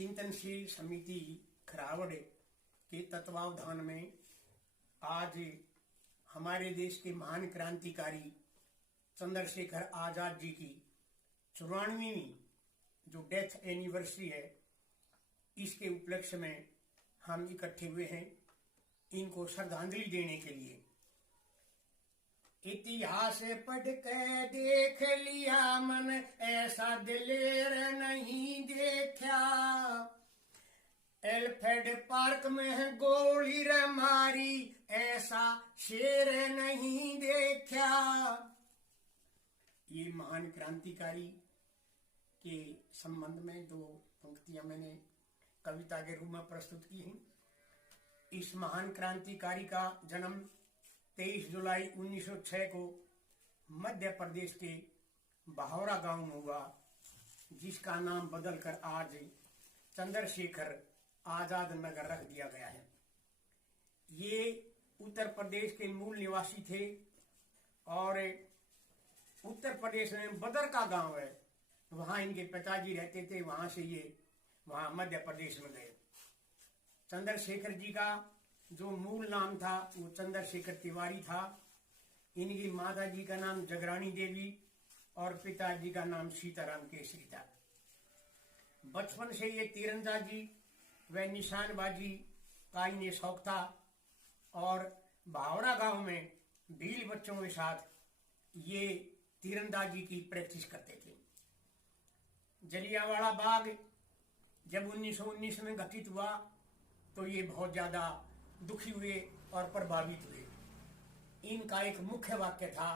चिंतनशील समिति खरावड़ के तत्वावधान में आज हमारे देश के महान क्रांतिकारी चंद्रशेखर आजाद जी की 94वीं जो डेथ एनिवर्सरी है, इसके उपलक्ष्य में हम इकट्ठे हुए हैं इनको श्रद्धांजलि देने के लिए। इतिहास पढ़ के देख लिया मन, ऐसा दिलेर नहीं देखा। एल्फ्रेड पार्क में गोली रे मारी, ऐसा शेर नहीं देखा। ये महान क्रांतिकारी के संबंध में दो पंक्तियां मैंने कविता के रूप में प्रस्तुत की हैं। इस महान क्रांतिकारी का जन्म 23 जुलाई 1906 को मध्य प्रदेश के बाहोरा गांव में हुआ, जिसका नाम बदलकर आज चंद्रशेखर आजाद नगर रख दिया गया है। ये उत्तर प्रदेश के मूल निवासी थे और उत्तर प्रदेश में बदर का गांव है, वहां इनके पिताजी रहते थे। वहां से ये वहां मध्य प्रदेश में गए। चंद्रशेखर जी का जो मूल नाम था वो चंद्रशेखर तिवारी था। इनकी माता जी का नाम जगरानी देवी और पिताजी का नाम सीताराम केसरी था। बचपन से ये तीरंदाजी व निशानबाजी का इन्हें शौक था और बावरा गांव में भील बच्चों के साथ ये तीरंदाजी की प्रैक्टिस करते थे। जलियांवाला बाग जब 1919 में घटित हुआ तो ये बहुत ज्यादा दुखी हुए और प्रभावित हुए। इनका एक मुख्य वाक्य था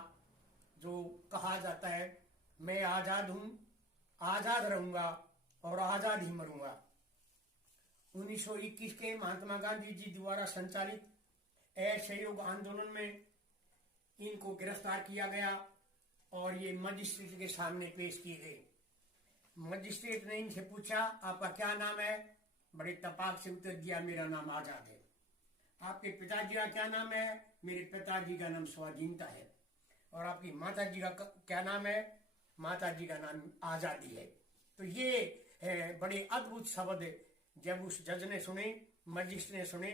जो कहा जाता है, मैं आजाद हूं, आजाद रहूंगा और आजाद ही मरूंगा। 1921 के महात्मा गांधी जी द्वारा संचालित असहयोग आंदोलन में इनको गिरफ्तार किया गया और ये मजिस्ट्रेट के सामने पेश किए गए। मजिस्ट्रेट ने इनसे पूछा, आपका क्या नाम है? बड़े तपाक से उत्तर दिया, मेरा नाम आजाद है। आपके पिताजी का क्या नाम है? मेरे पिताजी का नाम स्वाधीनता है। और आपकी माता जी का क्या नाम है? माता जी का नाम आजादी है। तो ये बड़े अद्भुत शब्द जब उस जज ने सुने, मजिस्ट्रेट ने सुने,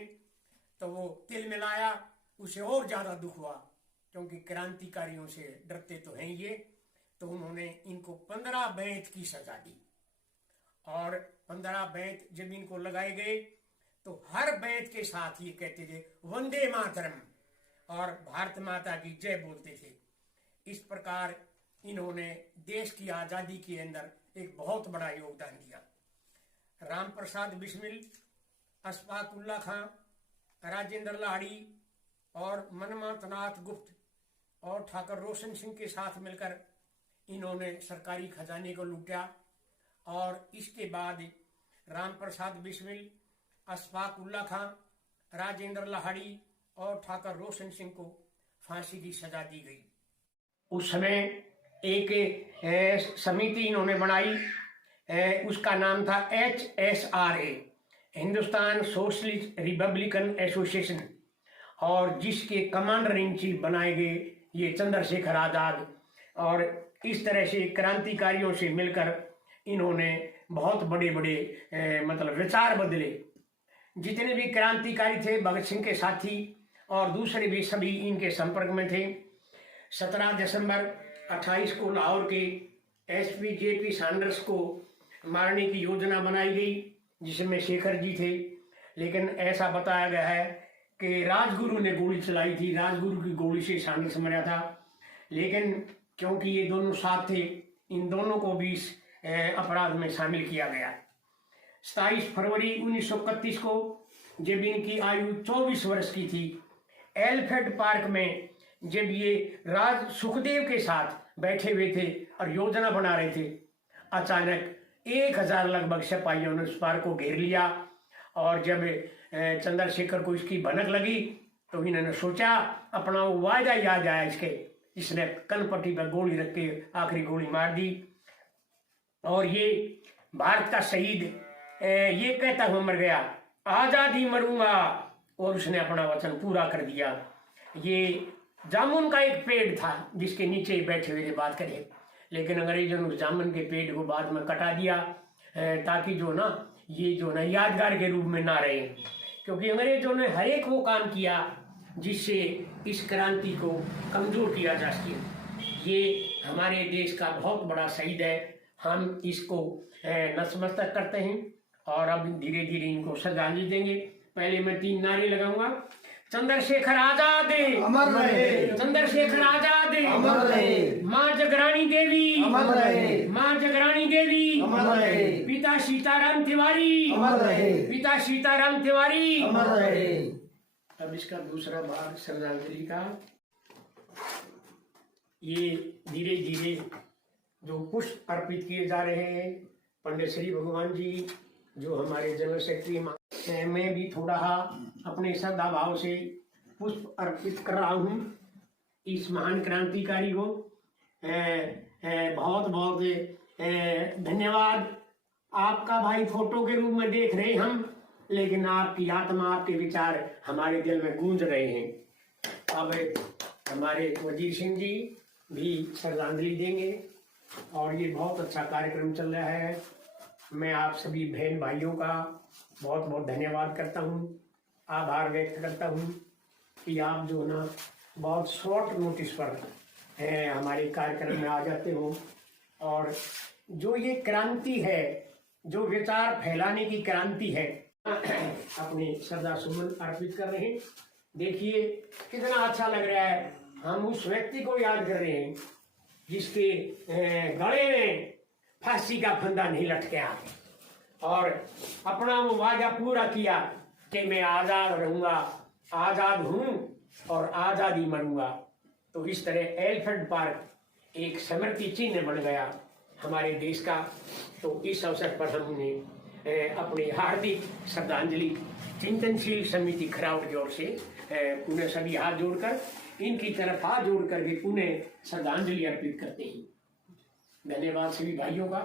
तो वो तिल मिलाया। उसे और ज्यादा दुख हुआ क्योंकि क्रांतिकारियों से डरते तो हैं ये। तो उन्होंने इनको 15 बैंत की सजा दी और 15 बैंत जब इनको लगाए गए तो हर बैंत के साथ ये कहते थे वंदे मातरम और भारत माता की जय बोलते थे। इस प्रकार इन्होंने देश की आजादी के अंदर एक बहुत बड़ा योगदान दिया। राम प्रसाद बिस्मिल, अशफाक उल्ला खां, राजेंद्र लाहिड़ी और मनमथ नाथ गुप्त और ठाकुर रोशन सिंह के साथ मिलकर इन्होंने सरकारी खजाने को लूटा और इसके बाद राम प्रसाद बिस्मिल, अशफाक उल्ला खां, राजेंद्र लाहिड़ी और ठाकुर रोशन सिंह को फांसी की सजा दी गई। उस समय एक समिति इन्होंने बनाई, उसका नाम था HSRA, Hindustan socialist Republican association, और जिसके कमांडर इन चीफ बनाए गए ये चंद्रशेखर आजाद। और इस तरह से क्रांतिकारियों से मिलकर इन्होंने बहुत बड़े बड़े मतलब विचार बदले। जितने भी क्रांतिकारी थे, भगत सिंह के साथी और दूसरे भी सभी इनके संपर्क में थे। 17 दिसंबर 28 को लाहौर के SP JP सैंडर्स को मारने की योजना बनाई गई, जिसमें शेखर जी थे। लेकिन ऐसा बताया गया है कि राजगुरु ने गोली चलाई थी, राजगुरु की गोली से सैंडर्स मरा था। लेकिन क्योंकि ये दोनों साथ थे, इन दोनों को भी इस अपराध में शामिल किया गया। 27 फरवरी 1931 को जब इनकी आयु 24 वर्ष की थी, एल्फ्रेड पार्क में जब ये राज सुखदेव के साथ बैठे हुए थे और योजना बना रहे थे, अचानक 1000 लगभग सिपाहियों ने उस पार्क को घेर लिया। और जब चंद्रशेखर को इसकी भनक लगी तो इन्होंने सोचा अपना वो वायदा याद आया इसके, इसने कनपट्टी पर गोली रख के आखिरी गोली मार दी। और ये भारत का शहीद ये कहता हुआ मर गया, आजाद ही मरूंगा, और उसने अपना वचन पूरा कर दिया। ये जामुन का एक पेड़ था जिसके नीचे बैठे हुए थे बात करें, लेकिन अंग्रेजों ने जामुन के पेड़ को बाद में कटा दिया ताकि जो ना ये जो है यादगार के रूप में ना रहे, क्योंकि अंग्रेजों ने हर एक वो काम किया जिससे इस क्रांति को कमजोर किया जा सके। ये हमारे देश का बहुत बड़ा शहीद है, हम इसको नतमस्तक करते हैं और अब धीरे धीरे इनको श्रद्धांजलि देंगे। पहले मैं 3 नारे लगाऊंगा। चंद्रशेखर आजाद अमर रहे, चंद्रशेखर आजाद अमर रहे, माँ जगरानी देवी अमर रहे, माँ जगरानी देवी अमर रहे, पिता सीताराम तिवारी अमर रहे, पिता सीताराम तिवारी अमर रहे। अब इसका दूसरा भाग श्रद्धांजलि का। ये धीरे धीरे जो पुष्प अर्पित किए जा रहे हैं, पंडित श्री भगवान जी जो हमारे जनरल सेक्रेटरी, मैं भी थोड़ा अपने श्रद्धा भाव से पुष्प अर्पित कर रहा हूँ इस महान क्रांतिकारी को। बहुत बहुत धन्यवाद। आपका भाई फोटो के रूप में देख रहे हैं हम, लेकिन आपकी आत्मा, आपके विचार हमारे दिल में गूंज रहे हैं। अब हमारे वजीर सिंह जी भी श्रद्धांजलि देंगे और ये बहुत अच्छा कार्यक्रम चल रहा है। मैं आप सभी बहन भाइयों का बहुत बहुत धन्यवाद करता हूँ, आभार व्यक्त करता हूँ कि आप जो ना बहुत शॉर्ट नोटिस पर हमारे कार्यक्रम में आ जाते हो और जो ये क्रांति है, जो विचार फैलाने की क्रांति है, अपने श्रद्धा सुमन अर्पित कर रहे हैं। देखिए कितना अच्छा लग रहा है। हम उस व्यक्ति को याद कर रहे हैं जिसके गले में फांसी का फंदा नहीं लटका और अपना वो वादा पूरा किया कि मैं आज़ाद रहूँगा, आज़ाद हूँ और आज़ादी मरूँगा। तो इस तरह एलिफेंट पार्क एक स्मृति चिन्ह बन गया हमारे देश का। तो इस अवसर पर हमने अपनी हार्दिक श्रद्धांजलि चिंतनशील समिति खरावट की ओर से पुनः सभी हाथ जोड़कर, इनकी तरफ हाथ जोड़ करके पुनः श्रद्धांजलि अर्पित करते हैं। धन्यवाद सभी भाइयों का।